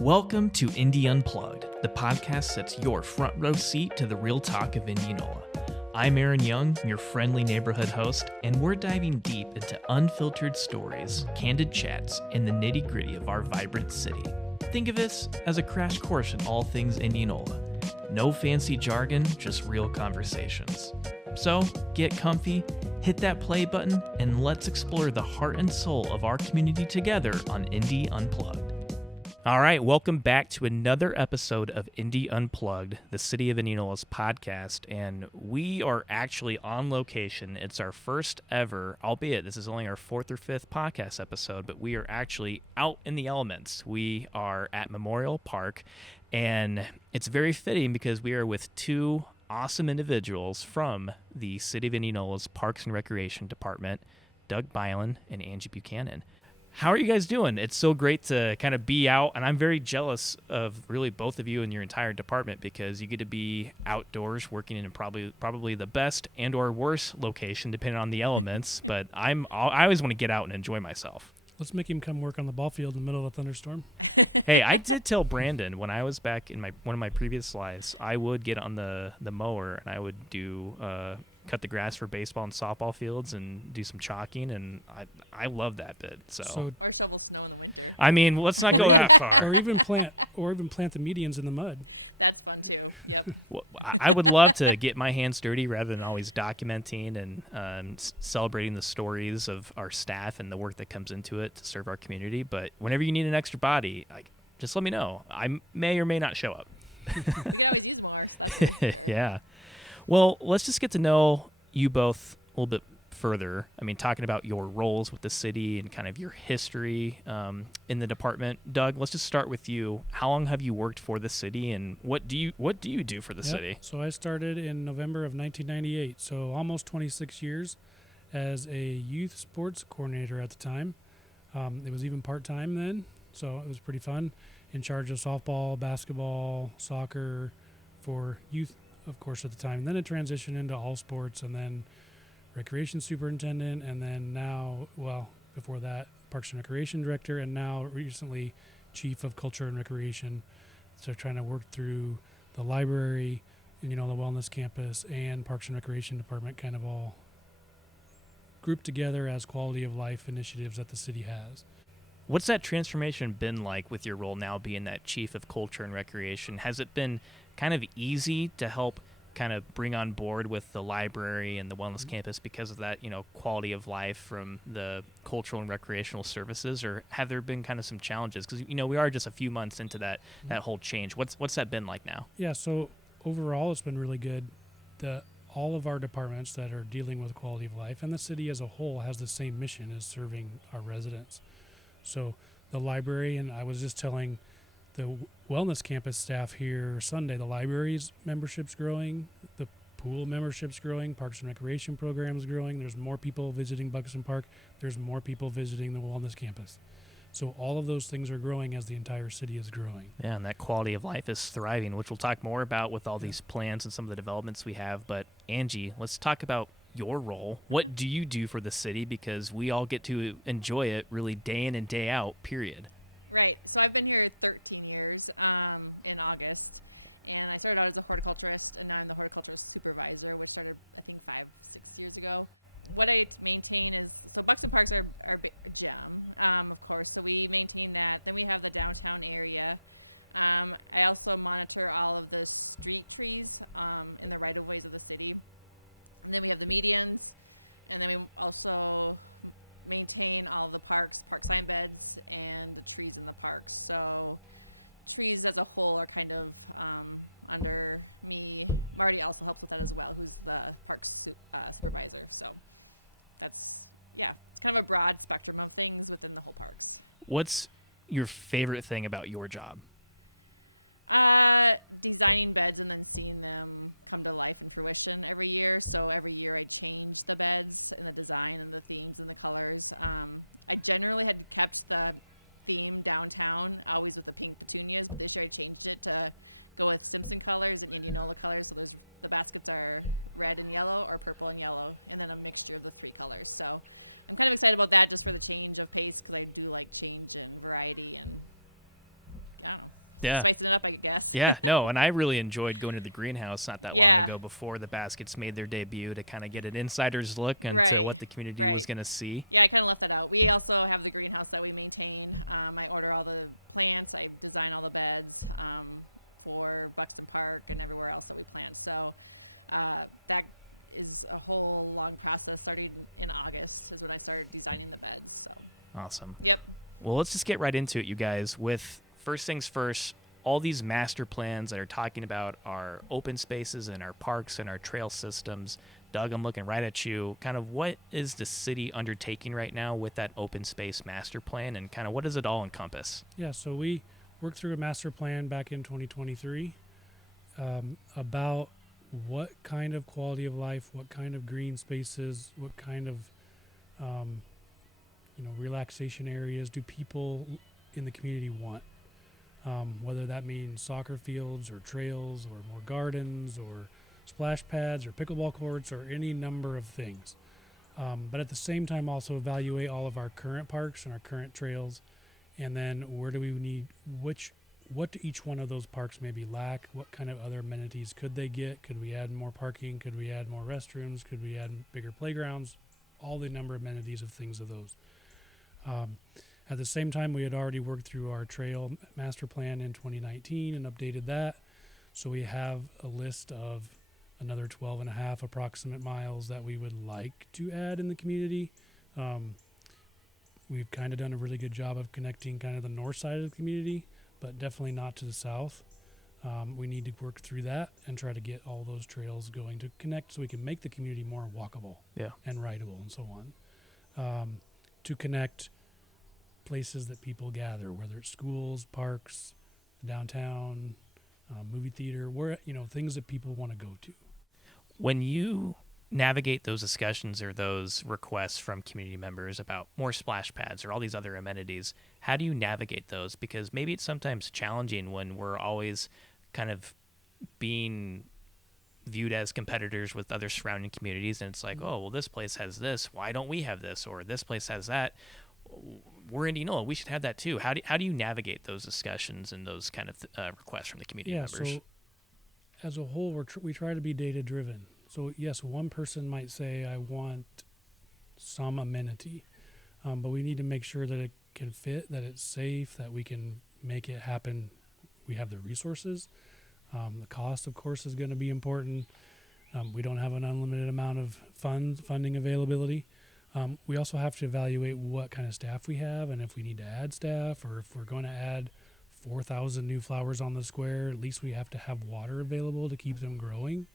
Welcome to Indy Unplugged, the podcast that's your front row seat to the real talk of Indianola. I'm Aaron Young, your friendly neighborhood host, and we're diving deep into unfiltered stories, candid chats, and the nitty-gritty of our vibrant city. Think of this as a crash course in all things Indianola. No fancy jargon, just real conversations. So, get comfy, hit that play button, and let's explore the heart and soul of our community together on Indy Unplugged. All right, welcome back to another episode of Indy Unplugged, the City of Indianola's podcast, and we are actually on location. It's our first ever, albeit this is only our fourth or fifth podcast episode, but we are actually out in the elements. We are at Memorial Park, and it's very fitting because we are with two awesome individuals from the City of Indianola's Parks and Recreation Department, Doug Bylund and Angie Buchanan. How are you guys doing? It's so great to kind of be out, and I'm very jealous of really both of you and your entire department because you get to be outdoors working in probably the best and or worst location depending on the elements, but I always want to get out and enjoy myself. Let's make him come work on the ball field in the middle of a thunderstorm. Hey, I did tell Brandon when I was back in one of my previous lives, I would get on the mower and I would do cut the grass for baseball and softball fields and do some chalking, and I love that bit. So or shovel snow in the winter. I mean, let's not go that far. Or even plant the medians in the mud. That's fun too. Yep. Well, I would love to get my hands dirty rather than always documenting and celebrating the stories of our staff and the work that comes into it to serve our community. But whenever you need an extra body, just let me know. I may or may not show up. We can always use more, so that's for sure. Yeah. Well, let's just get to know you both a little bit further. I mean, talking about your roles with the city and kind of your history in the department. Doug, let's just start with you. How long have you worked for the city, and what do you do for the city? So I started in November of 1998, so almost 26 years as a youth sports coordinator at the time. It was even part-time then, so it was pretty fun. In charge of softball, basketball, soccer for youth, of course, at the time. And then it transitioned into all sports, and then recreation superintendent, and then now, before that, Parks and Recreation director, and now recently chief of culture and recreation. So trying to work through the library, the wellness campus, and Parks and Recreation department kind of all grouped together as quality of life initiatives that the city has. What's that transformation been like with your role now being that chief of culture and recreation? Has it been kind of easy to help kind of bring on board with the library and the wellness campus because of that, quality of life from the cultural and recreational services, or have there been kind of some challenges? Because, we are just a few months into that whole change. What's that been like now? Yeah, so overall it's been really good. All of our departments that are dealing with quality of life and the city as a whole has the same mission as serving our residents. So the library, and I was just telling the wellness campus staff here Sunday, the library's membership's growing, the pool membership's growing, Parks and Recreation program's growing. There's more people visiting Buxton Park. There's more people visiting the wellness campus. So all of those things are growing as the entire city is growing. Yeah, and that quality of life is thriving, which we'll talk more about with all these plans and some of the developments we have. But Angie, let's talk about your role. What do you do for the city? Because we all get to enjoy it really day in and day out, period. Right. So I've been here 13 years in August, and I started out as a horticulturist, and now I'm the horticulturalist supervisor, which started, I think, 5-6 years ago. What I maintain is, so Buxton Park's our gym, of course, so we maintain that. Then we have the downtown area. I also monitor all of the street trees in the right-of-ways of the city. And then we have the medians, and then we also maintain all of the park sign beds, and the trees in the parks. So trees as a whole are kind of under me. Marty also helps with that as well, who's the parks supervisor. So it's kind of a broad spectrum of things within the whole parks. What's your favorite thing about your job? Designing beds and then seeing them come to life and fruition every year. So every year I change the beds and the design and the themes and the colors. I generally had kept the theme downtown, always with the pink petunias, but this year I changed it to go with Simpson colors and Indianola colors. So the baskets are red and yellow or purple and yellow, and then a mixture of the three colors. So I'm kind of excited about that just for the change of pace, because I do like change and variety and I don't know. Yeah. Spicing it up, I guess. Yeah, no, and I really enjoyed going to the greenhouse not that long ago before the baskets made their debut to kind of get an insider's look into what the community was going to see. Yeah, I kind of left that out. We also have the greenhouse that we maintain. I order all the plants. I design all the beds for Buxton Park and everywhere else that we plant. So that is a whole long process. Starting in August is when I started designing the beds. So awesome. Yep. Well, let's just get right into it, you guys, with first things first, all these master plans that are talking about our open spaces and our parks and our trail systems. Doug, I'm looking right at you. Kind of what is the city undertaking right now with that open space master plan, and kind of what does it all encompass? Yeah, so we worked through a master plan back in 2023 about what kind of quality of life, what kind of green spaces, what kind of relaxation areas do people in the community want. Whether that means soccer fields or trails or more gardens or splash pads or pickleball courts or any number of things. But at the same time also evaluate all of our current parks and our current trails, and then where do we need, what do each one of those parks maybe lack, what kind of other amenities could they get, could we add more parking, could we add more restrooms, could we add bigger playgrounds, all the number of amenities of things of those. At the same time, we had already worked through our trail master plan in 2019 and updated that. So we have a list of another 12 and a half approximate miles that we would like to add in the community. We've kind of done a really good job of connecting kind of the north side of the community, but definitely not to the south. We need to work through that and try to get all those trails going to connect so we can make the community more walkable and rideable and so on. To connect places that people gather, whether it's schools, parks, downtown, movie theater, where things that people want to go to. When you navigate those discussions or those requests from community members about more splash pads or all these other amenities, how do you navigate those? Because maybe it's sometimes challenging when we're always kind of being viewed as competitors with other surrounding communities, and it's like, oh, well, this place has this, why don't we have this? Or this place has that. We're Indianola, we should have that too. How do you navigate those discussions and those kind of requests from the community members? So as a whole, we try to be data driven. So yes, one person might say, I want some amenity, but we need to make sure that it can fit, that it's safe, that we can make it happen. We have the resources. The cost, of course, is going to be important. We don't have an unlimited amount of funding availability. We also have to evaluate what kind of staff we have, and if we need to add staff, or if we're going to add 4,000 new flowers on the square, at least we have to have water available to keep them growing,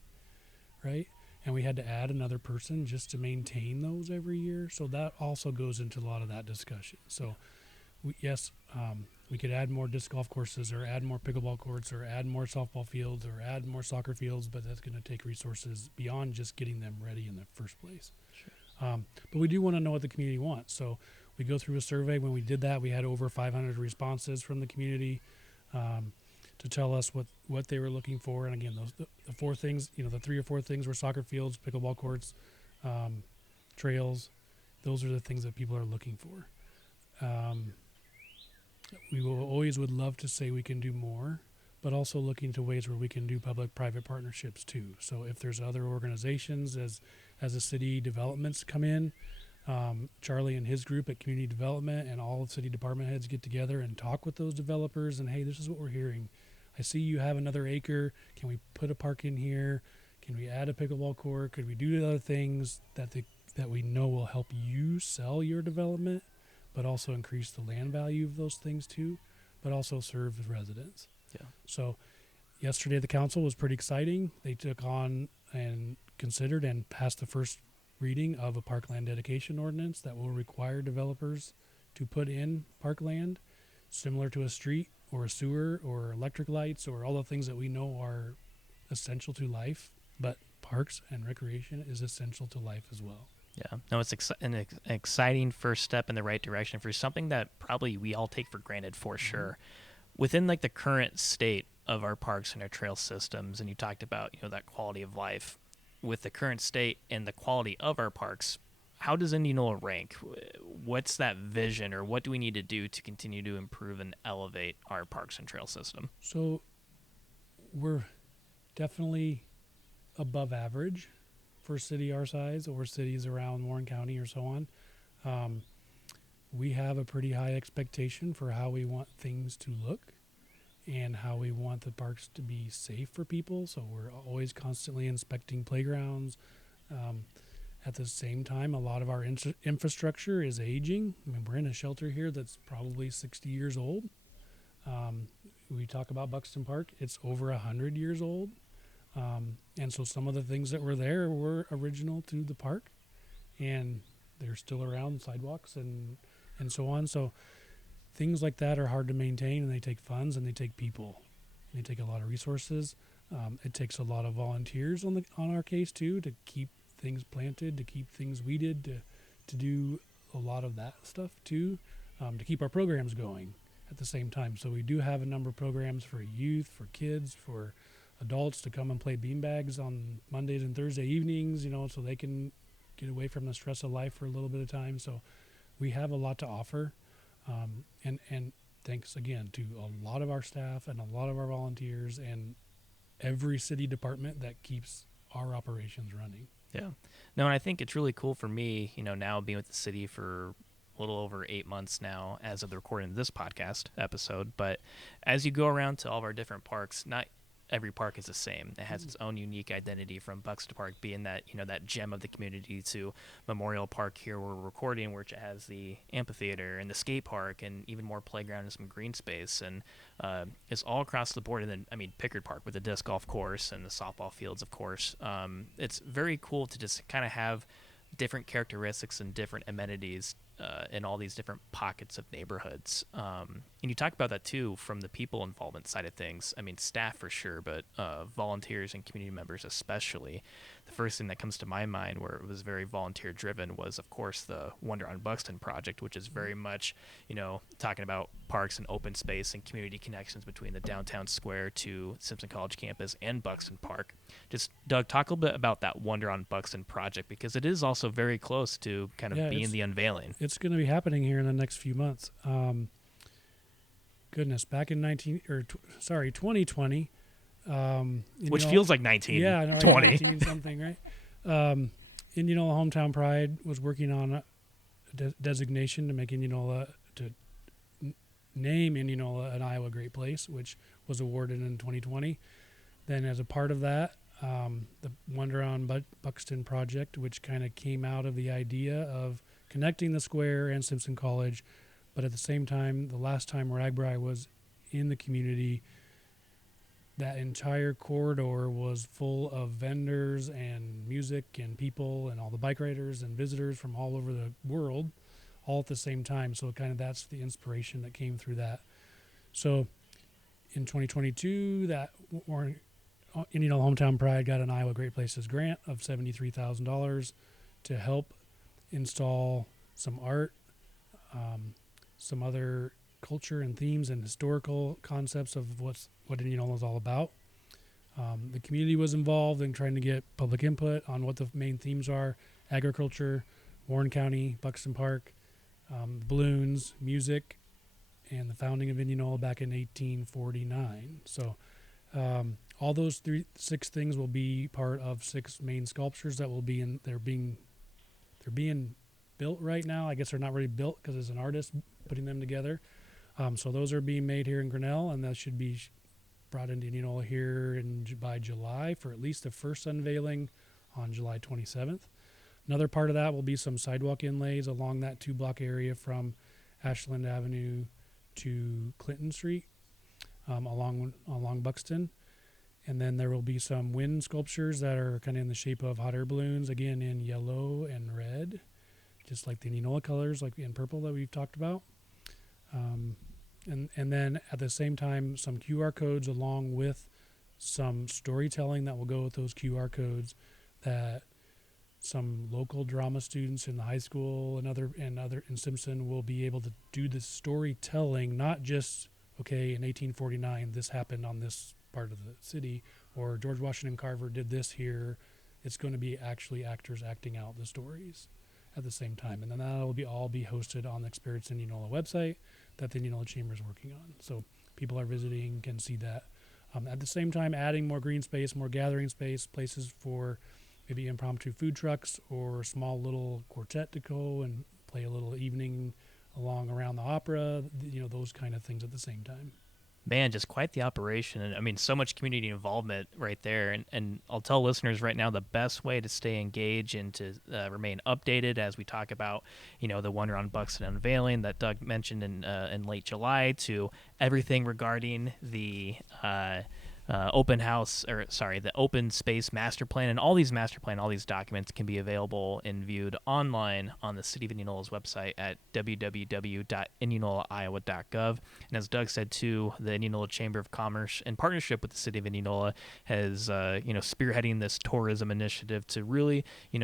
right? And we had to add another person just to maintain those every year. So that also goes into a lot of that discussion. So we could add more disc golf courses, or add more pickleball courts, or add more softball fields, or add more soccer fields, but that's going to take resources beyond just getting them ready in the first place. Sure. But we do want to know what the community wants. So we go through a survey. When we did that, we had over 500 responses from the community to tell us what they were looking for. And again, the 4 things, the 3 or 4 things were soccer fields, pickleball courts, trails. Those are the things that people are looking for. We would love to say we can do more, but also looking to ways where we can do public-private partnerships too. So if there's other organizations as the city developments come in, Charlie and his group at community development and all of city department heads get together and talk with those developers and, hey, this is what we're hearing. I see you have another acre. Can we put a park in here? Can we add a pickleball court? Could we do other things that we know will help you sell your development, but also increase the land value of those things too, but also serve the residents? Yeah. So yesterday the council was pretty exciting. They took on and considered and passed the first reading of a parkland dedication ordinance that will require developers to put in parkland similar to a street or a sewer or electric lights or all the things that we know are essential to life, but parks and recreation is essential to life as well. Yeah, no, it's an exciting first step in the right direction for something that probably we all take for granted for sure. Within like the current state of our parks and our trail systems, and you talked about that quality of life, with the current state and the quality of our parks, how does Indianola rank? What's that vision, or what do we need to do to continue to improve and elevate our parks and trail system? So we're definitely above average for a city our size or cities around Warren County or so on. We have a pretty high expectation for how we want things to look and how we want the parks to be safe for people. So we're always constantly inspecting playgrounds. At the same time, a lot of our infrastructure is aging. I mean, we're in a shelter here that's probably 60 years old. We talk about Buxton Park, it's over 100 years old. And so some of the things that were there were original to the park, and they're still around, sidewalks and so on. So things like that are hard to maintain, and they take funds and they take people. And they take a lot of resources. It takes a lot of volunteers on our case too, to keep things planted, to keep things weeded, to do a lot of that stuff too, to keep our programs going at the same time. So we do have a number of programs for youth, for kids, for adults to come and play beanbags on Mondays and Thursday evenings, so they can get away from the stress of life for a little bit of time. So we have a lot to offer. And thanks again to a lot of our staff and a lot of our volunteers and every city department that keeps our operations running. Yeah. No, and I think it's really cool for me, now being with the city for a little over 8 months now as of the recording of this podcast episode. But as you go around to all of our different parks, not every park is the same. It has its own unique identity, from Buxton Park being that, that gem of the community, to Memorial Park here where we're recording, which has the amphitheater and the skate park and even more playground and some green space. And it's all across the board. And then, Pickard Park with the disc golf course and the softball fields, of course. It's very cool to just kind of have different characteristics and different amenities in all these different pockets of neighborhoods. And you talk about that too from the people involvement side of things. Staff for sure, but volunteers and community members especially. The first thing that comes to my mind where it was very volunteer driven was, of course, the Wonder on Buxton project, which is very much, talking about parks and open space and community connections between the downtown square to Simpson College campus and Buxton Park. Just, Doug, talk a little bit about that Wonder on Buxton project, because it is also very close to kind of being the unveiling. It's going to be happening here in the next few months. Back in 2020, which feels like 19. Yeah, 19 something, right? Indianola Hometown Pride was working on a designation to make Indianola, to name Indianola an Iowa Great Place, which was awarded in 2020. Then as a part of that, the Wonder on Buxton project, which kind of came out of the idea of connecting the square and Simpson College, but at the same time, the last time Ragbri was in the community, that entire corridor was full of vendors and music and people and all the bike riders and visitors from all over the world, all at the same time. So that's the inspiration that came through that. So in 2022, that Indianola Hometown Pride got an Iowa Great Places grant of $73,000 to help install some art, some other culture and themes and historical concepts of what Indianola is all about. The community was involved in trying to get public input on what the main themes are: agriculture, Warren County, Buxton Park, balloons, music, and the founding of Indianola back in 1849. So all those 6 things will be part of 6 main sculptures that will be in. They're being built right now. I guess they're not really built because there's an artist putting them together. So those are being made here in Grinnell, and that should be brought into Indianola here by July for at least the first unveiling on July 27th. Another part of that will be some sidewalk inlays along that 2-block area from Ashland Avenue to Clinton Street, along Buxton. And then there will be some wind sculptures that are kind of in the shape of hot air balloons, again in yellow and red, just like the Indianola colors, like in purple that we've talked about. And then at the same time, some QR codes along with some storytelling that will go with those QR codes, that some local drama students in the high school and other in Simpson will be able to do the storytelling, not just, okay, in 1849 this happened on this part of the city, or George Washington Carver did this here. It's going to be actually actors acting out the stories at the same time. And then that will all be hosted on the Experience Indianola website that the Indianola Chamber is working on. So people are visiting can see that. At the same time, adding more green space, more gathering space, places for maybe impromptu food trucks or a small little quartet to go and play a little evening along around the opera, those kind of things at the same time. Man, just quite the operation. And I mean, so much community involvement right there. And I'll tell listeners right now, the best way to stay engaged and to remain updated as we talk about, the one around Buxton unveiling that Doug mentioned in late July, to everything regarding the the open space master plan, and all these documents can be available and viewed online on the City of Indianola's website at www.indianolaiowa.gov. And as Doug said too, the Indianola Chamber of Commerce, in partnership with the City of Indianola, has spearheading this tourism initiative to really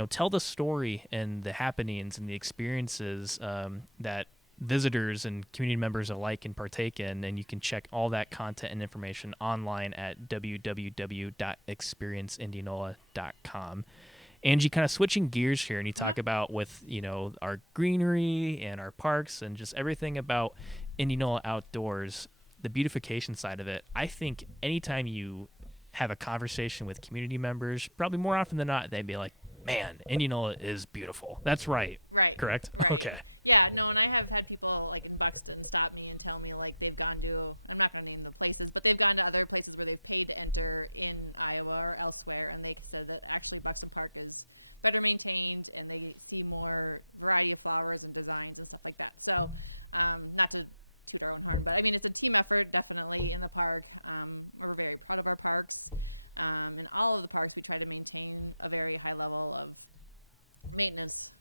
tell the story and the happenings and the experiences that visitors and community members alike can partake in. And you can check all that content and information online at www.experienceindianola.com. Angie, kind of switching gears here, and you talk about with our greenery and our parks and just everything about Indianola outdoors, the beautification side of it. I think anytime you have a conversation with community members, probably more often than not, they'd be like, man, Indianola is beautiful. That's right. Right. Correct? Right. Okay. Yeah, no, and I have had people like in Buxton stop me and tell me like they've gone to, I'm not going to name the places, but they've gone to other places where they've paid to enter in Iowa or elsewhere, and they said that actually Buxton Park is better maintained and they see more variety of flowers and designs and stuff like that. So not to toot our own horn, but I mean, it's a team effort definitely in the park. We're very proud of our parks. In all of the parks, we try to maintain a very high level of maintenance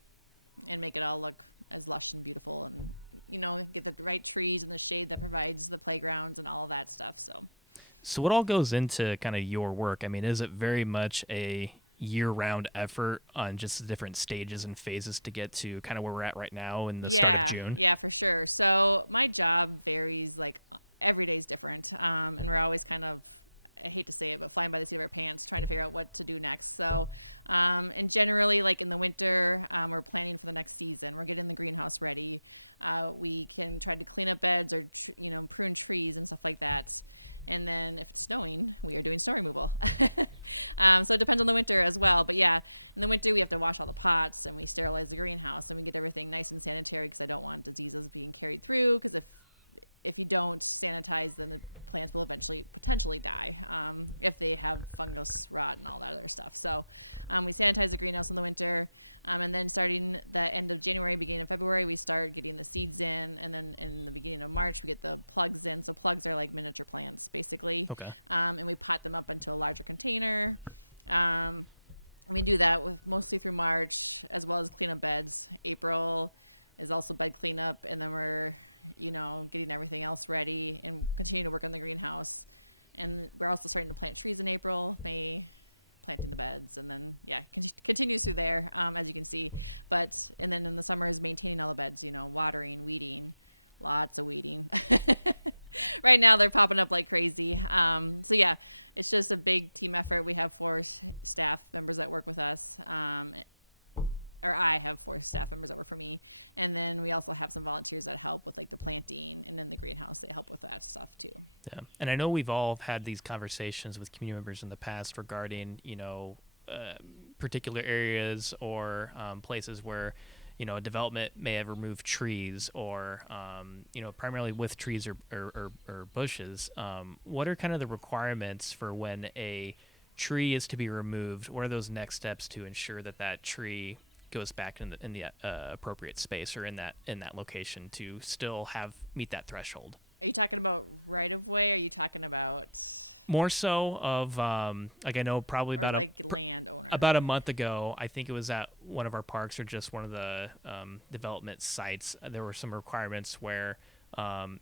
and make it all look as lush and beautiful, and get the right trees and the shade that provides the playgrounds and all of that stuff. So what all goes into kind of your work? I mean, is it very much a year-round effort on just the different stages and phases to get to kind of where we're at right now in the start of June? Yeah, for sure. So my job varies, like every day is different, and we're always kind of, I hate to say it, but flying by the seat of our pants, trying to figure out what to do next. So, and generally, like in the winter, we're planning for the next season. We're getting the greenhouse ready. We can try to clean up beds or, prune trees and stuff like that. And then if it's snowing, we are doing snow removal. So it depends on the winter as well. But yeah, in the winter, we have to wash all the pots and we sterilize the greenhouse and we get everything nice and sanitary because I don't want diseases being carried through. Because if you don't sanitize, then the plants will eventually potentially die if they have fungus, rot, and all that other stuff. So we sanitize the greenhouse in the winter, and then starting the end of January, beginning of February, we start getting the seeds in, and then in the beginning of March, we get the plugs in. So plugs are like miniature plants, basically. Okay. And we pot them up into a larger container. We do that with mostly through March, as well as clean up beds. April is also bed cleanup, and then we're getting everything else ready and continue to work on the greenhouse. And we're also starting to plant trees in April, May, planting the beds, and then continues through there, as you can see. And then in the summer is maintaining all the beds, watering, weeding, lots of weeding. Right now they're popping up like crazy. So yeah, it's just a big team effort. We have 4 staff members that work with us. Or I have 4 staff members that work for me. And then we also have some volunteers that help with like the planting, and in the greenhouse, they help with that stuff too. Yeah. And I know we've all had these conversations with community members in the past regarding, particular areas or places where, a development may have removed trees or, primarily with trees or bushes. What are kind of the requirements for when a tree is to be removed? What are those next steps to ensure that tree goes back in the appropriate space or in that location to still meet that threshold? Are you talking about right of way? Are you talking about more so of I know probably or about like landowner? About a month ago, I think it was at one of our parks or just one of the development sites. There were some requirements where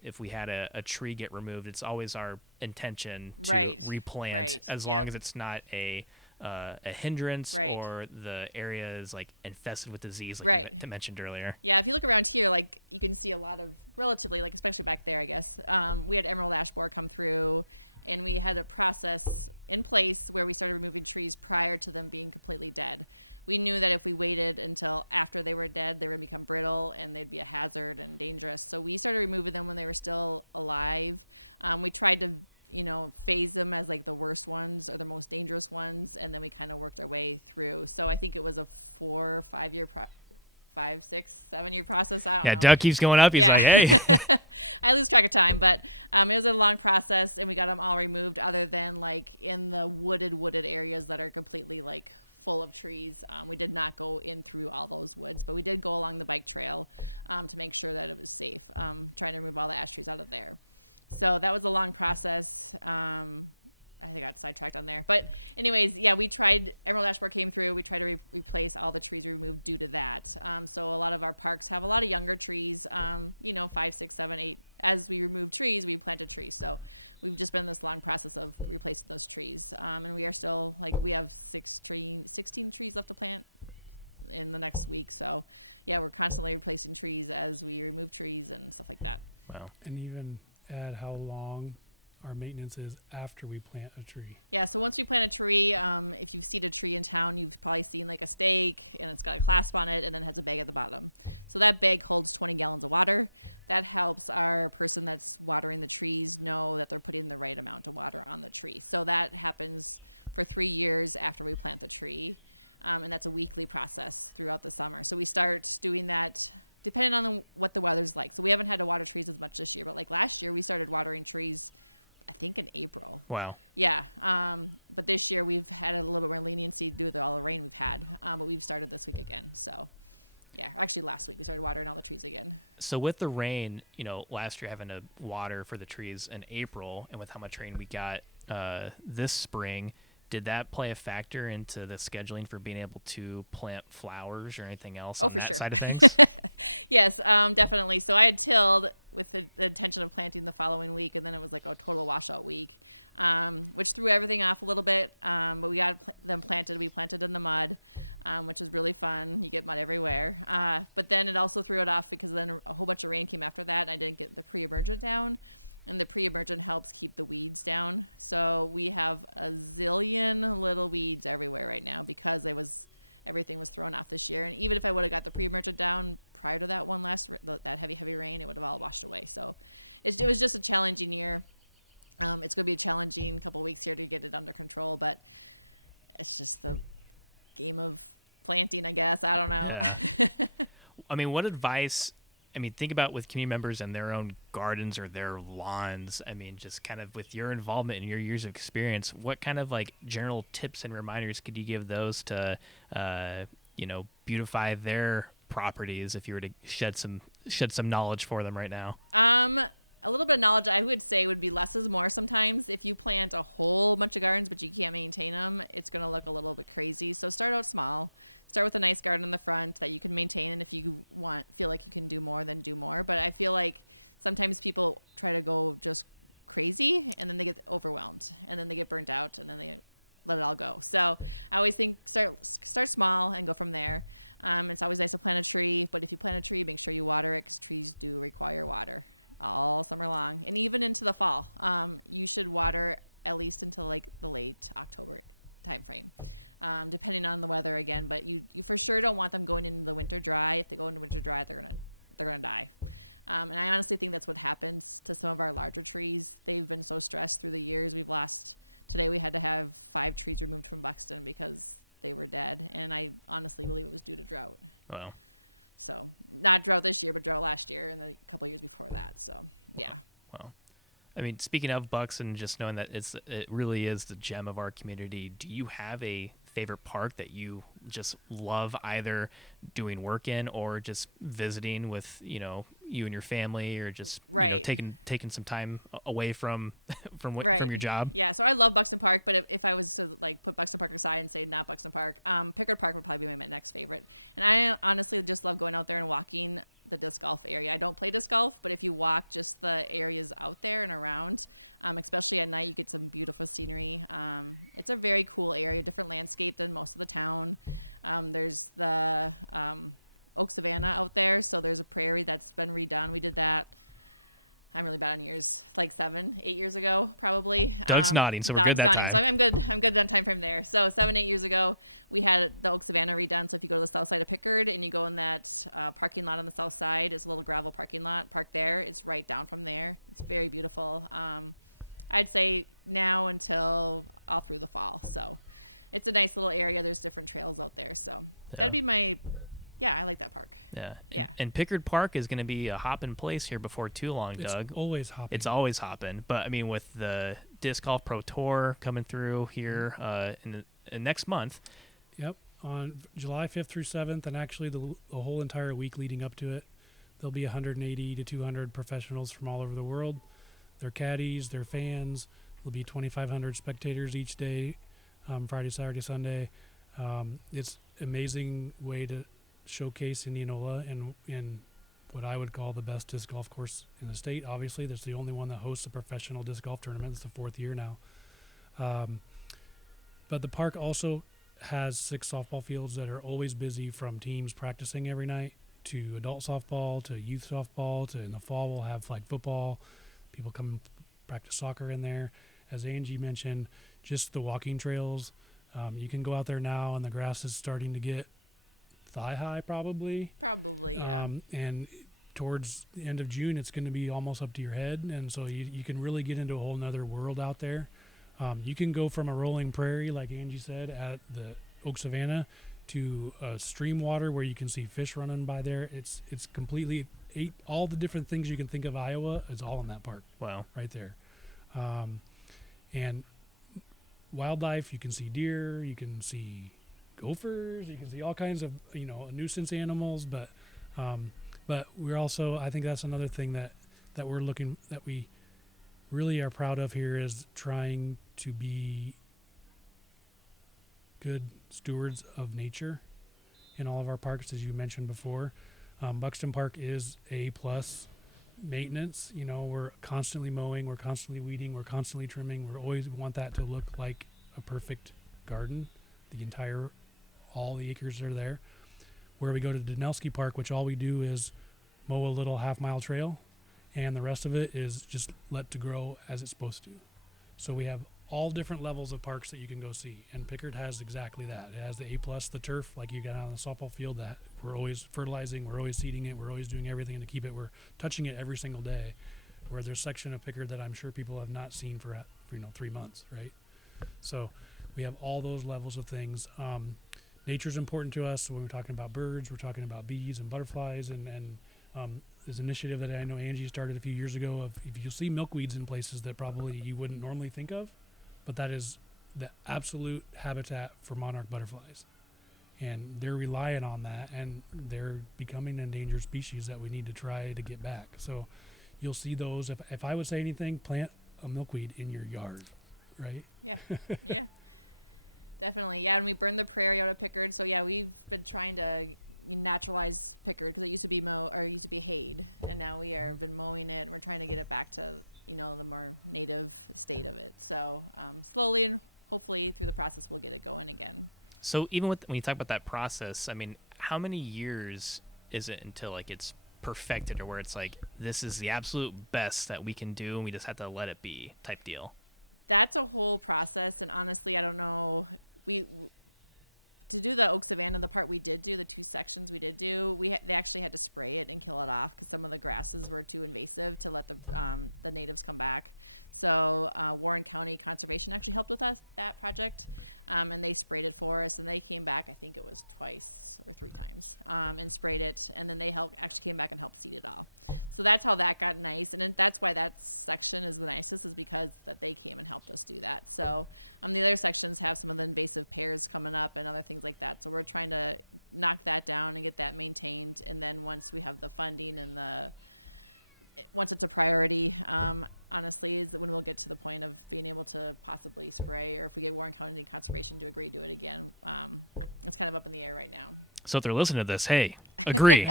if we had a tree get removed, it's always our intention to replant as long as it's not a a hindrance, Right. or the area is like infested with disease, like Right. you mentioned earlier. Yeah, if you look around here, like you can see a lot of relatively, like especially back there, I guess. We had emerald ash borer come through, and we had a process in place where we started removing trees prior to them being completely dead. We knew that if we waited until after they were dead, they were going to become brittle and they'd be a hazard and dangerous. So we started removing them when they were still alive. We tried to, phase them as like the worst ones or the most dangerous ones, and then we kind of worked our way through. So I think it was a 4 or 5 year 5, 6, 7 year process. I don't know. Yeah, Doug keeps going up. He's like, hey. I lose track of time, but it was a long process, and we got them all removed other than like in the wooded areas that are completely like full of trees. We did not go in through all those woods, but we did go along the bike trail to make sure that it was safe, trying to remove all the ash trees out of there. So that was a long process. I think I got sidetracked on there. But anyways, yeah, we tried, emerald ash borer came through. We tried to replace all the trees we removed due to that. So a lot of our parks have a lot of younger trees, 5, 6, 7, 8. As we remove trees, we planted trees. So we've just been in this long process of replacing those trees. And we are still, we have 16 trees left to plant in the next week. So yeah, we're constantly replacing trees as we remove trees and stuff like that. Wow. And even add how long our maintenance is after we plant a tree. Yeah, so once we plant a tree, if you've seen a tree in town, you've probably seen like a stake, and it's got a clasp on it, and then has a bag at the bottom. So that bag holds 20 gallons of water. That helps our person that's watering the trees know that they're putting the right amount of water on the tree. So that happens for 3 years after we plant the tree, and that's a weekly process throughout the summer. So we start doing that depending on what the weather's like. So we haven't had to water trees as much this year, but like last year we started watering trees I think in April. Wow. Yeah. But this year we've had a little bit more leniency due to all the rain we've had. But we've started this week again. So yeah, actually last week we started watering all the trees again. So with the rain, last year having to water for the trees in April, and with how much rain we got this spring, did that play a factor into the scheduling for being able to plant flowers or anything else on for that sure. side of things? Yes, definitely. So I had tilled with the intention of planting the following week, and then it was like a total washout week, which threw everything off a little bit. But we got them planted. We planted in the mud, which is really fun. You get mud everywhere. But then it also threw it off because then a whole bunch of rain came after that, and I didn't get the pre-emergent down. And the pre-emergent helps keep the weeds down. So we have a zillion little weeds everywhere right now because everything was thrown off this year. And even if I would have got the pre-emergent down prior to that one that heavy rain, it would have all washed away. So it was just a challenging year. It's going to be a challenging couple of weeks here to get it under control, but it's just the game of planting, I guess. I don't know. Yeah. What advice... think about with community members and their own gardens or their lawns. Just kind of with your involvement and your years of experience, what kind of general tips and reminders could you give those to, beautify their properties if you were to shed some knowledge for them right now? A little bit of knowledge I would say would be less is more sometimes. If you plant a whole bunch of gardens but you can't maintain them, it's going to look a little bit crazy. So start out small. Start with a nice garden in the front that you can maintain, and if you feel like you can do more, then do more. But I feel like sometimes people try to go just crazy, and then they get overwhelmed, and then they get burnt out, and then they let it all go. So I always think start small and go from there. It's always nice to plant a tree, but if you plant a tree, make sure you water it because trees do require water all summer long, and even into the fall. You should water at least until the late October time frame, depending on the weather again. But you for sure don't want them going into the winter dry. If they go into winter dry, they're gonna die. And I honestly think that's what happens to some of our larger trees. They've been so stressed through the years. Today we had to have 5 trees removed from Buxton because they were dead, and I honestly believe it was due to drought. Wow. So not drought this year, but drought last year and a couple of years before that. So yeah. Wow. Speaking of Buxton, just knowing that it really is the gem of our community, do you have a favorite park that you just love either doing work in or just visiting with, you and your family, or just Right. taking some time away from from Right. your job? Yeah, so I love Buxton Park, but if I was to like put Buxton Park aside and say not Buxton Park, Pickard Park would probably be my next favorite. And I honestly just love going out there and walking the disc golf area. I don't play disc golf, but if you walk just the areas out there and around, especially at night, you get some beautiful scenery. It's a very cool area, different landscape than most of the town. There's the Oak Savanna out there, so there's a prairie that's been redone. We did that. I'm really bad on years, like 7-8 years ago, probably. Doug's nodding, so we're good Doug's that nodding, time. so I'm good on time frame there. So 7-8 years ago, we had the Oak Savanna redone. So if you go to the south side of Pickard and you go in that parking lot on the south side, it's a little gravel parking lot. Park there. It's right down from there. It's very beautiful. I'd say now until all through the fall. So it's a nice little area. There's different trails out there. So that'd be my. Yeah, I like that park. Yeah. Yeah. And Pickard Park is going to be a hopping place here before too long, Doug. It's always hopping. It's always hopping. But, I mean, with the Disc Golf Pro Tour coming through here in next month. Yep, on July 5th through 7th, and actually the whole entire week leading up to it, there'll be 180 to 200 professionals from all over the world. Their caddies, their fans. There'll be 2,500 spectators each day, Friday, Saturday, Sunday. It's an amazing way to showcase Indianola in what I would call the best disc golf course in the state. Obviously, that's the only one that hosts a professional disc golf tournament. It's the 4th year now. But the park also has 6 softball fields that are always busy, from teams practicing every night to adult softball to youth softball to in the fall we'll have flag football. People come practice soccer in there. As Angie mentioned, just the walking trails. You can go out there now and the grass is starting to get thigh high probably. Probably, yeah. And towards the end of June, it's going to be almost up to your head. And so you can really get into a whole nother world out there. You can go from a rolling prairie, like Angie said, at the Oak Savanna, to stream water where you can see fish running by there. It's completely all the different things you can think of Iowa is all in that park. Wow. Right there. And wildlife, you can see deer, you can see gophers, you can see all kinds of nuisance animals, but we're also, I think that's another thing that we really are proud of here, is trying to be good stewards of nature in all of our parks, as you mentioned before. Buxton Park is A+ maintenance. We're constantly mowing, we're constantly weeding, we're constantly trimming. We want that to look like a perfect garden. All the acres are there. Where we go to Danelski Park, which all we do is mow a little half-mile trail, and the rest of it is just let to grow as it's supposed to. So we have all different levels of parks that you can go see, and Pickard has exactly that. It has the A+, the turf, like you got on the softball field, that we're always fertilizing, we're always seeding it, we're always doing everything to keep it. We're touching it every single day. Where there's a section of Pickard that I'm sure people have not seen for 3 months, right? So we have all those levels of things. Nature's important to us. So when we're talking about birds, we're talking about bees and butterflies, and there's an initiative that I know Angie started a few years ago of, if you see milkweeds in places that probably you wouldn't normally think of, but that is the absolute habitat for monarch butterflies. And they're relying on that, and they're becoming an endangered species that we need to try to get back. So you'll see those. If I would say anything, plant a milkweed in your yard, right? Yeah. Yeah. Definitely. Yeah, and we burned the prairie out of Pickard. So yeah, we've been trying to naturalize Pickard, because it used to be hayed, and now we are been mowing it, and we're trying to get it back to the more native state of it. So slowly and hopefully through the process we'll get it going again. So even when you talk about that process, I mean, how many years is it until it's perfected, or where it's like, this is the absolute best that we can do and we just have to let it be type deal? That's a whole process, and honestly, I don't know. To do the Oak Savanna, the part we did do, the 2 sections we did do, they actually had to spray it and kill it off because some of the grasses were too invasive to let the natives come back. So Warren County Conservation actually helped with us that project, and they sprayed it for us, and they came back, I think it was 2 or 3 times, and sprayed it, and then they actually came back and helped seed it all. So that's how that got nice, and that's why that section is the nicest, is because that they came and helped us do that. So the other sections have some of the invasive pears coming up and other things like that. So we're trying to knock that down and get that maintained. And then once we have the funding and the once it's a priority, honestly, is when we'll get to the point of being able to possibly spray, or if we get Warren County Conservation to agree to it again. It's kind of up in the air right now. So if they're listening to this, hey, agree.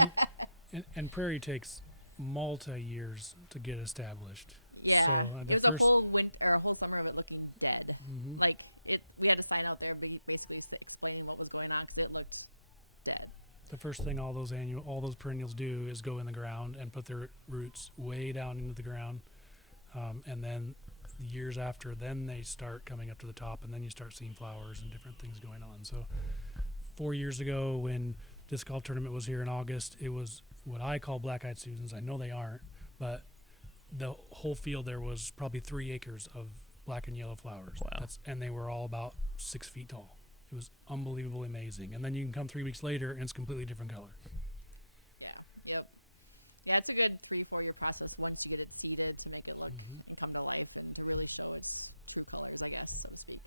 And prairie takes multi-years to get established. Yeah, So, it was a whole winter or a whole summer of it looking dead. Mhm. Like we had a sign out there basically explaining what was going on because it looked dead. The first thing all those perennials do is go in the ground and put their roots way down into the ground, and then years after, then they start coming up to the top, and then you start seeing flowers and different things going on. So 4 years ago, when disc golf tournament was here in August, it was what I call black-eyed Susans. I know they aren't, but the whole field there was probably 3 acres of black and yellow flowers. Wow. And they were all about 6 feet tall. It was unbelievably amazing. And then you can come 3 weeks later and it's completely different color. Yeah. Yep. Yeah, it's a good 3-4 year process once you get it seeded to make it look and come to life and to really show its true colors, I guess, so to speak.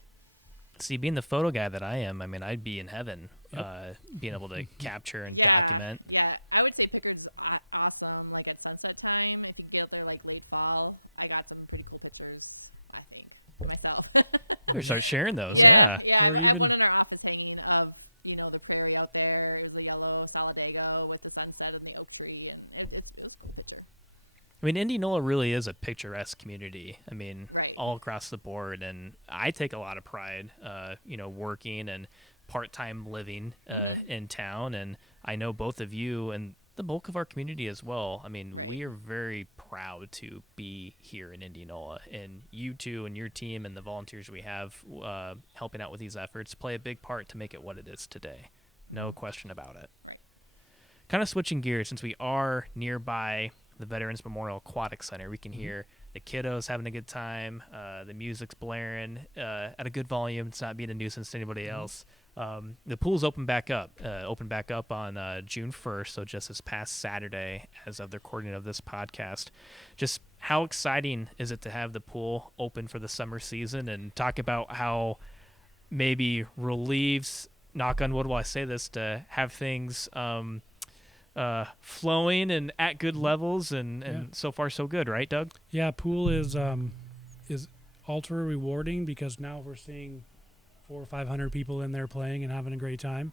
See, being the photo guy that I am, I mean, I'd be in heaven, Yep. being able to capture and Yeah, document. yeah. I would say Pickard's awesome. Like at sunset time, if you get out there like late fall, I got some pretty cool pictures. I think myself. We start sharing those. Yeah. Or I have one even- in our office hanging of the prairie out there. It was a yellow solidago with the sunset and the oak tree, and it was a cool picture. I mean, Indianola really is a picturesque community. I mean, Right. all across the board, and I take a lot of pride, working and part-time living in town, and I know both of you and the bulk of our community as well. I mean, Right. we are very proud to be here in Indianola, and you two and your team and the volunteers we have helping out with these efforts play a big part to make it what it is today. No question about it. Right. Kind of switching gears, since we are nearby the Veterans Memorial Aquatic Center, we can hear the kiddos having a good time, the music's blaring at a good volume. It's not being a nuisance to anybody else. The pool's opened back up on June 1st, so just this past Saturday as of the recording of this podcast. Just how exciting is it to have the pool open for the summer season, and talk about how maybe relieves, knock on wood while I say this, to have things flowing and at good levels, and so far so good, right, Doug? Yeah, pool is ultra rewarding because now we're seeing 400 or 500 people in there playing and having a great time.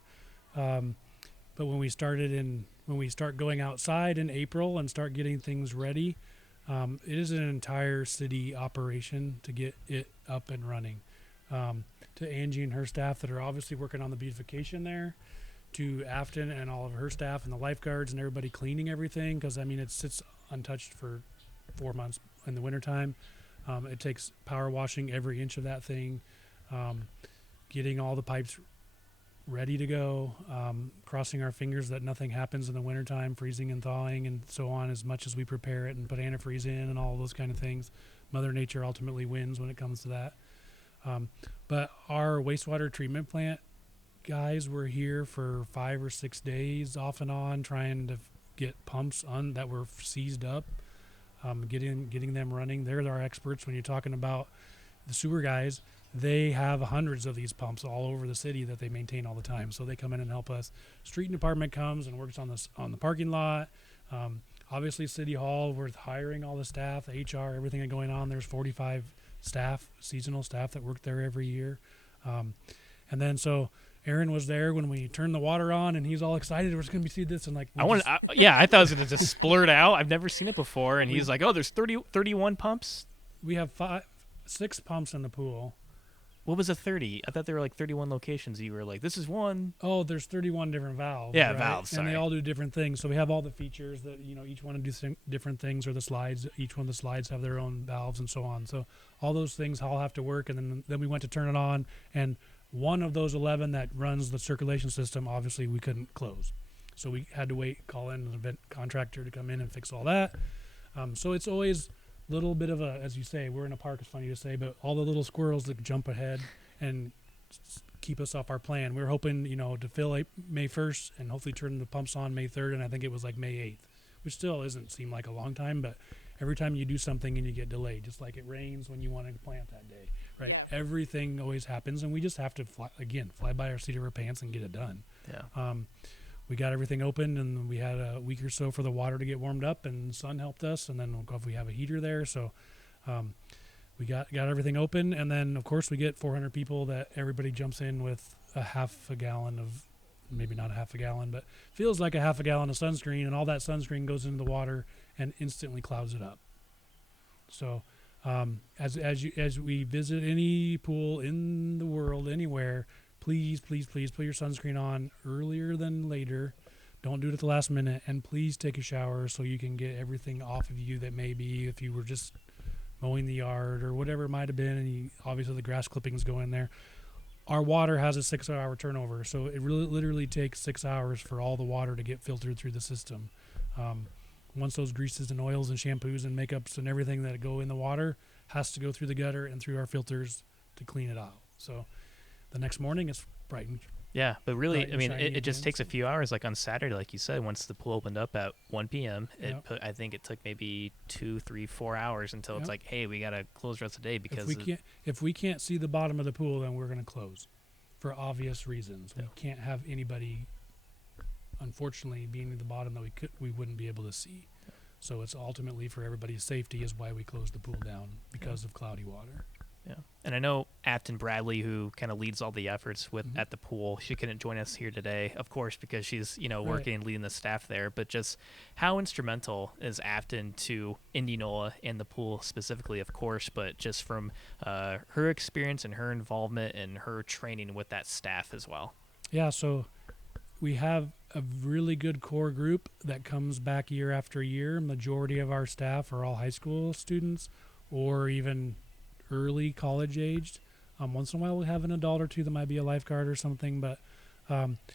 But when we start going outside in April and start getting things ready, it is an entire city operation to get it up and running. To Angie and her staff that are obviously working on the beautification there, to Afton and all of her staff and the lifeguards and everybody cleaning everything, because I mean it sits untouched for 4 months in the wintertime. It takes power washing every inch of that thing, getting all the pipes ready to go, crossing our fingers that nothing happens in the wintertime, freezing and thawing and so on, as much as we prepare it and put antifreeze in and all those kind of things. Mother Nature ultimately wins when it comes to that. But our wastewater treatment plant guys were here for 5 or 6 days off and on trying to get pumps that were seized up, getting them running. They're our experts when you're talking about the sewer guys. They have hundreds of these pumps all over the city that they maintain all the time, so they come in and help us. Street department comes and works on the parking lot. Obviously City Hall, we're hiring all the staff, the HR, everything that's going on. There's 45 seasonal staff that work there every year. And then so Aaron was there when we turned the water on, and he's all excited. We're just going to see this. And like, I thought I was going to just splurt out. I've never seen it before. And he's like, oh, there's 31 pumps? We have 6 pumps in the pool. What was a 30? I thought there were like 31 locations. You were like, this is one. Oh, there's 31 different valves. Yeah, right? valves, And they sorry. all do different things. So we have all the features that, each one do different things, or the slides. Each one of the slides have their own valves and so on. So all those things all have to work. And then we went to turn it on, and one of those 11 that runs the circulation system, obviously we couldn't close. So we had to call in an event contractor to come in and fix all that. So it's always a little bit of as you say, we're in a park, it's funny to say, but all the little squirrels that jump ahead and keep us off our plan. We were hoping, to fill May 1st and hopefully turn the pumps on May 3rd, and I think it was like May 8th, which still doesn't seem like a long time, but every time you do something and you get delayed, just like it rains when you want to plant that day. Right? Yeah. Everything always happens, and we just have to fly by our seat of our pants and get it done. Yeah. we got everything open, and we had a week or so for the water to get warmed up, and the sun helped us. And then we have a heater there, so we got everything open. And then of course we get 400 people that everybody jumps in with a half a gallon of, maybe not a half a gallon, but feels like a half a gallon of sunscreen, and all that sunscreen goes into the water and instantly clouds it up. So as we visit any pool in the world, anywhere, please put your sunscreen on earlier than later. Don't do it at the last minute, and please take a shower so you can get everything off of you that may be, if you were just mowing the yard or whatever it might have been, and obviously the grass clippings go in there. Our water has a 6-hour turnover, so it really literally takes 6 hours for all the water to get filtered through the system. Once those greases and oils and shampoos and makeups and everything that go in the water has to go through the gutter and through our filters to clean it out. So the next morning it's bright and Yeah, but really, I mean, shiny it just again, takes a few hours. Like on Saturday, like you said, once the pool opened up at 1 p.m., I think it took maybe 2, 3, 4 hours until it's like, hey, we got to close the rest of the day because if we can't see the bottom of the pool, then we're going to close for obvious reasons. We can't have anybody, unfortunately, being at the bottom that we wouldn't be able to see. So it's ultimately for everybody's safety is why we close the pool down, because of cloudy water. Yeah, and I know Afton Bradley, who kind of leads all the efforts at the pool, she couldn't join us here today, of course, because she's working and leading the staff there. But just how instrumental is Afton to Indianola and the pool specifically, of course, but just from her experience and her involvement and her training with that staff as well. Yeah, so we have a really good core group that comes back year after year. Majority of our staff are all high school students or even early college aged. Once in a while we'll have an adult or two that might be a lifeguard or something, but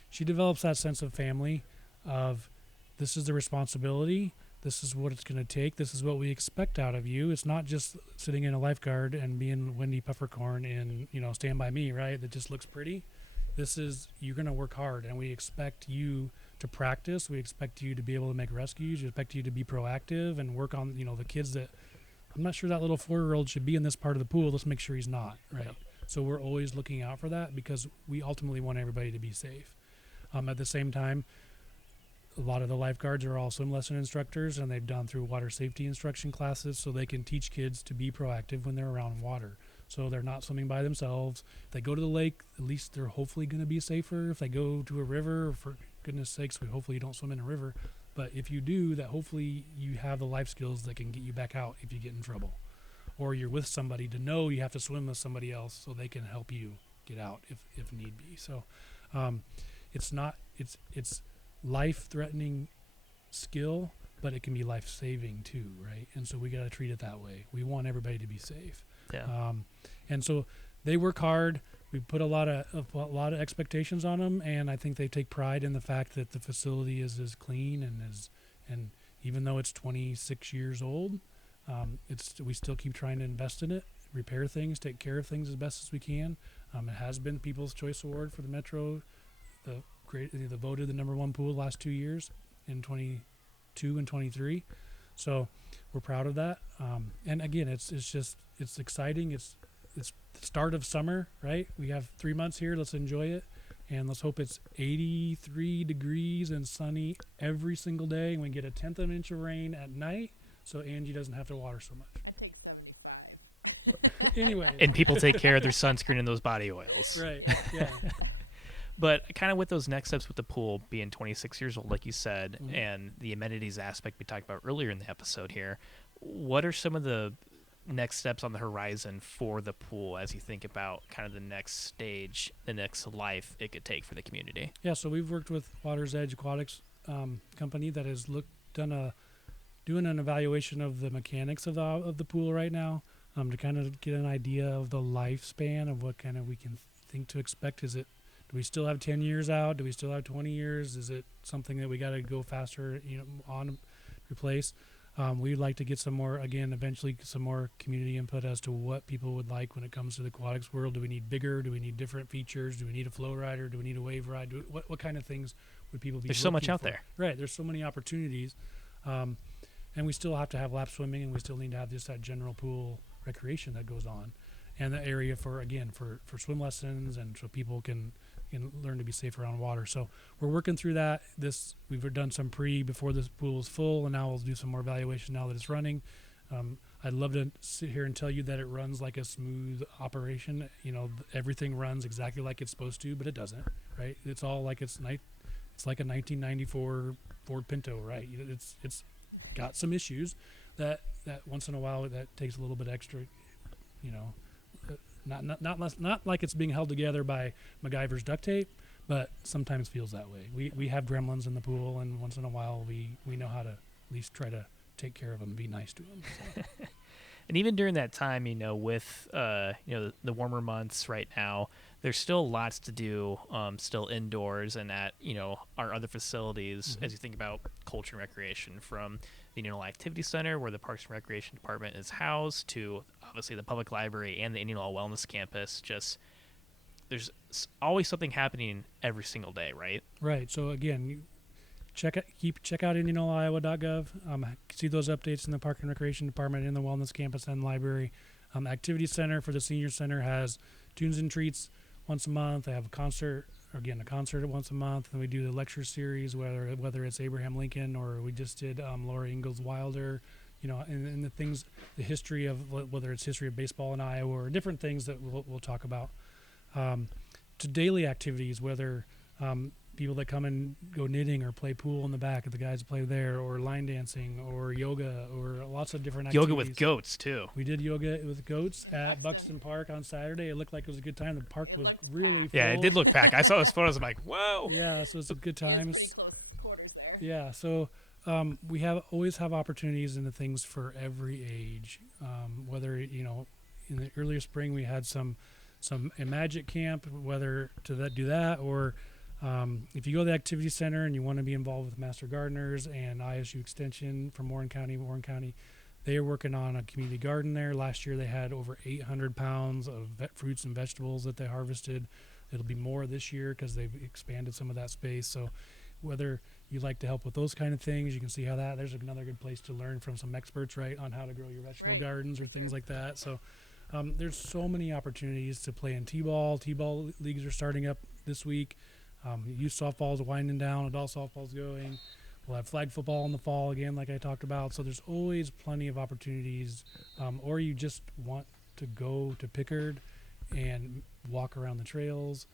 she develops that sense of family of this is the responsibility, this is what it's going to take, this is what we expect out of you. It's not just sitting in a lifeguard and being Wendy Puffercorn in Stand By Me, right? That just looks pretty. This is, you're going to work hard, and we expect you to practice. We expect you to be able to make rescues. We expect you to be proactive and work on the kids that I'm not sure that little 4-year-old should be in this part of the pool. Let's make sure he's not, right? Yep. So we're always looking out for that because we ultimately want everybody to be safe. At the same time, a lot of the lifeguards are all swim lesson instructors, and they've gone through water safety instruction classes so they can teach kids to be proactive when they're around water. So they're not swimming by themselves. If they go to the lake, at least they're hopefully going to be safer. If they go to a river, for goodness sakes, hopefully you don't swim in a river. But if you do, that hopefully you have the life skills that can get you back out if you get in trouble. Or you're with somebody to know you have to swim with somebody else so they can help you get out if need be. So it's life-threatening skill, but it can be life-saving too, right? And so we got to treat it that way. We want everybody to be safe. Yeah. And so they work hard. We put a lot of expectations on them, and I think they take pride in the fact that the facility is as clean and even though it's 26 years old, we still keep trying to invest in it, repair things, take care of things as best as we can. It has been People's Choice Award for the Metro, the voted the #1 pool the last 2 years in 22 and 23. So we're proud of that. And again, it's exciting. It's the start of summer, right? We have 3 months here. Let's enjoy it. And let's hope it's 83 degrees and sunny every single day. And we get 1/10 of an inch of rain at night so Angie doesn't have to water so much. I'd take 75. Anyway. And people take care of their sunscreen and those body oils. Right. Yeah. But kind of with those next steps with the pool being 26 years old, like you said, and the amenities aspect we talked about earlier in the episode here, what are some of the next steps on the horizon for the pool as you think about kind of the next stage, the next life it could take for the community? Yeah, so we've worked with Water's Edge Aquatics company that has doing an evaluation of the mechanics of the pool right now to kind of get an idea of the lifespan of what kind of we can think to expect. Do we still have 10 years out? Do we still have 20 years? Is it something that we got to go faster, on replace? We'd like to get eventually some more community input as to what people would like when it comes to the aquatics world. Do we need bigger? Do we need different features? Do we need a flow rider? Do we need a wave ride? What kind of things would people be There's so much looking out for? there. Right. There's so many opportunities. And we still have to have lap swimming, and we still need to have just that general pool recreation that goes on. And the area for swim lessons, and so people can, and learn to be safe around water. So we're working through that. We've done some before this pool is full, and now we'll do some more evaluation now that it's running. I'd love to sit here and tell you that it runs like a smooth operation. Everything runs exactly like it's supposed to, but it doesn't, right? It's all like it's like a 1994 Ford Pinto, right? It's got some issues that once in a while that takes a little bit extra, not like it's being held together by MacGyver's duct tape, but sometimes feels that way. We have gremlins in the pool, and once in a while we know how to at least try to take care of them, be nice to them. So. And even during that time, with the warmer months right now, there's still lots to do, still indoors and at our other facilities. As you think about culture and recreation, from the Indianola Activity Center, where the Parks and Recreation Department is housed, to obviously the public library and the Indianola Wellness Campus. Just there's always something happening every single day, right? Right. So again, check out indianolaiowa.gov. See those updates in the Park and Recreation Department, in the Wellness Campus and Library. Activity Center for the Senior Center has tunes and treats once a month. They have a concert once a month, and we do the lecture series, whether it's Abraham Lincoln or we just did Laura Ingalls Wilder, and the history of whether it's history of baseball in Iowa or different things that we'll talk about. To daily activities, whether people that come and go knitting or play pool in the back, the guys play there, or line dancing or yoga, or lots of different activities. Yoga with goats too. We did yoga with goats in at Buxton. Buxton Park on Saturday. It looked like it was a good time. The park looked really packed. full. Yeah, it did look packed. I saw those photos. I'm like, whoa. Yeah, so it's a good time. It was pretty close quarters there. Yeah, so we always have opportunities in the things for every age. Whether in the earlier spring we had some a magic camp, whether to do that, or if you go to the activity center and you want to be involved with Master Gardeners and ISU Extension from Warren County, they are working on a community garden there. Last year they had over 800 pounds of fruits and vegetables that they harvested. It'll be more this year because they've expanded some of that space. So whether you like to help with those kind of things, you can see how there's another good place to learn from some experts, right, on how to grow your vegetable gardens or things like that. So there's so many opportunities to play in T-ball. T-ball leagues are starting up this week. Youth softball is winding down. Adult softball's going. We'll have flag football in the fall again, like I talked about. So there's always plenty of opportunities. Or you just want to go to Pickard and walk around the trails.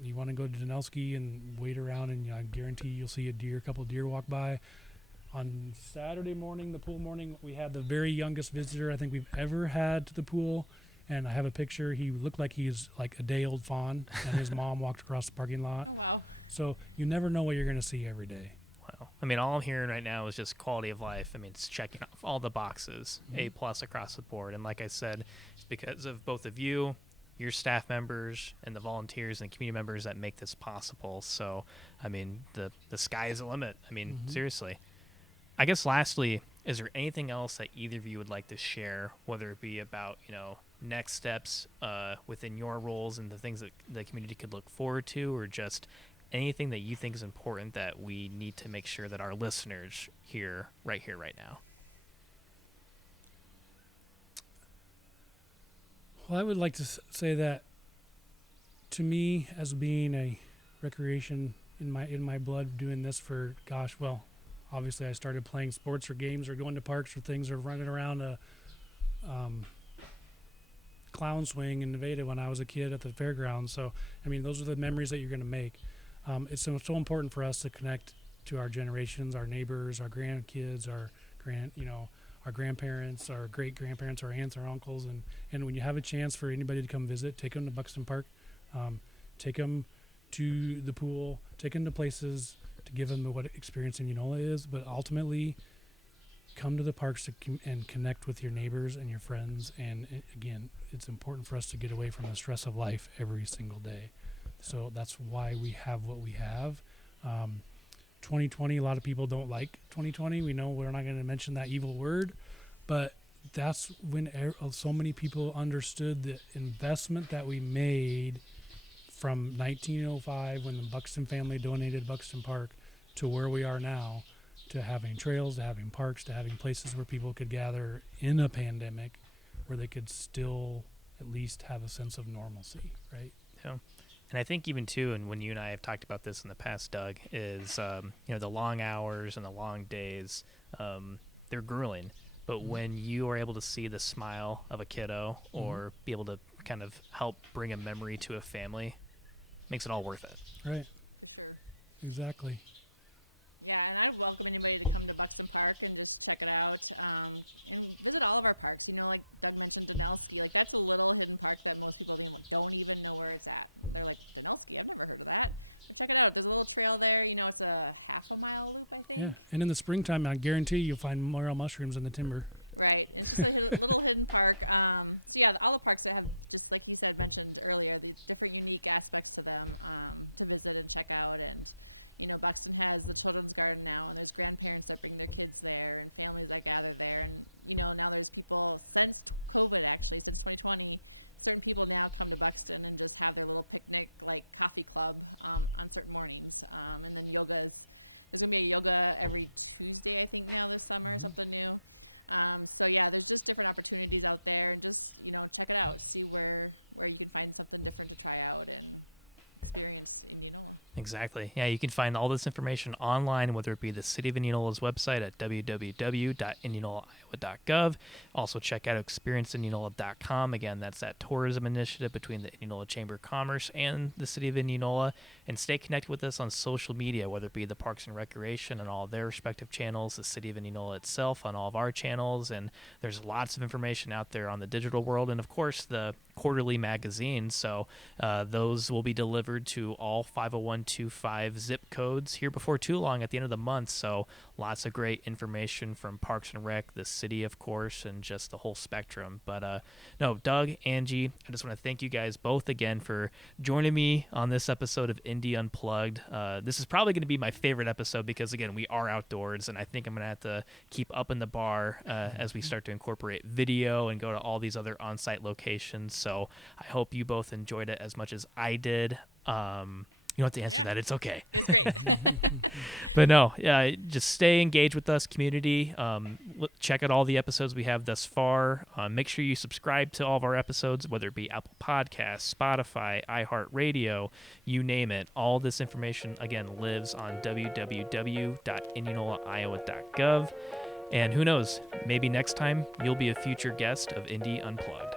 You want to go to Danelski and wait around, and I guarantee you'll see a couple deer walk by. On Saturday morning, the pool morning, we had the very youngest visitor I think we've ever had to the pool. And I have a picture. He looked like he's like a day-old fawn, and his mom walked across the parking lot. Oh, wow. So you never know what you're going to see every day. Wow. All I'm hearing right now is just quality of life. It's checking off all the boxes, A+ across the board. And like I said, it's because of both of you, your staff members, and the volunteers and community members that make this possible. So, the sky is the limit. Seriously. I guess lastly, is there anything else that either of you would like to share, whether it be about, next steps within your roles and the things that the community could look forward to, or just anything that you think is important that we need to make sure that our listeners hear right now? Well, I would like to say that, to me, as being a recreation in my blood, doing this for, obviously I started playing sports or games or going to parks or things or running around a clown swing in Nevada when I was a kid at the fairgrounds. So, those are the memories that you're going to make. It's so important for us to connect to our generations, our neighbors, our grandkids, our grandparents, our great-grandparents, our aunts, our uncles. And when you have a chance for anybody to come visit, take them to Buxton Park, take them to the pool, take them to places to give them what experience Indianola is, but ultimately come to the parks and connect with your neighbors and your friends. And again, it's important for us to get away from the stress of life every single day. So that's why we have what we have. 2020, a lot of people don't like 2020. We know we're not going to mention that evil word, but that's when so many people understood the investment that we made from 1905, when the Buxton family donated Buxton Park, to where we are now, to having trails, to having parks, to having places where people could gather in a pandemic, where they could still at least have a sense of normalcy, right? Yeah. And I think even too, and when you and I have talked about this in the past, Doug, is the long hours and the long days, they're grueling. But when you are able to see the smile of a kiddo or be able to kind of help bring a memory to a family, makes it all worth it. Right. For sure. Exactly. Yeah, and I'd welcome anybody to come to Buxton Park and just check it out and visit all of our parks. Like Doug mentioned, Danelski. Like, that's a little hidden park that most people don't even know where it's at. They're like, Danelski? I've never heard of that. But check it out. There's a little trail there. It's a half a mile loop, I think. Yeah. And in the springtime, I guarantee you'll find morel mushrooms in the timber. Right. And it's just a little hidden park. So, yeah, all the parks that have, just like he said, mentioned earlier, the different unique aspects to them to visit and check out. And, Buxton has the children's garden now, and there's grandparents that bring their kids there and families that gather there. And, now there's people since COVID, actually, since 2020, certain people now come to Buxton and just have their little picnic, like coffee club on certain mornings. And then there's going to be a yoga every Tuesday, I think, now this summer, something new. So yeah, there's just different opportunities out there, and just, check it out, see where you can find something different to try out and experience Indianola. Exactly. Yeah, you can find all this information online, whether it be the City of Indianola's website at www.indianolaiowa.gov. Also check out experienceindianola.com. Again, that's that tourism initiative between the Indianola Chamber of Commerce and the City of Indianola. And stay connected with us on social media, whether it be the Parks and Recreation and all their respective channels, the City of Indianola itself on all of our channels, and there's lots of information out there on the digital world, and of course the quarterly magazines. So those will be delivered to all 50125 zip codes here before too long at the end of the month. So lots of great information from Parks and Rec, the city, of course, and just the whole spectrum. But no, Doug, Angie, I just want to thank you guys both again for joining me on this episode of Indy Unplugged. This is probably going to be my favorite episode because, again, we are outdoors, and I think I'm going to have to keep upping the bar as we start to incorporate video and go to all these other on-site locations. So I hope you both enjoyed it as much as I did. You don't have to answer that. It's okay. It's great. But no, just stay engaged with us, community. Check out all the episodes we have thus far. Make sure you subscribe to all of our episodes, whether it be Apple Podcasts, Spotify, iHeartRadio, you name it. All this information, again, lives on www.indianolaiowa.gov. And who knows, maybe next time you'll be a future guest of Indy Unplugged.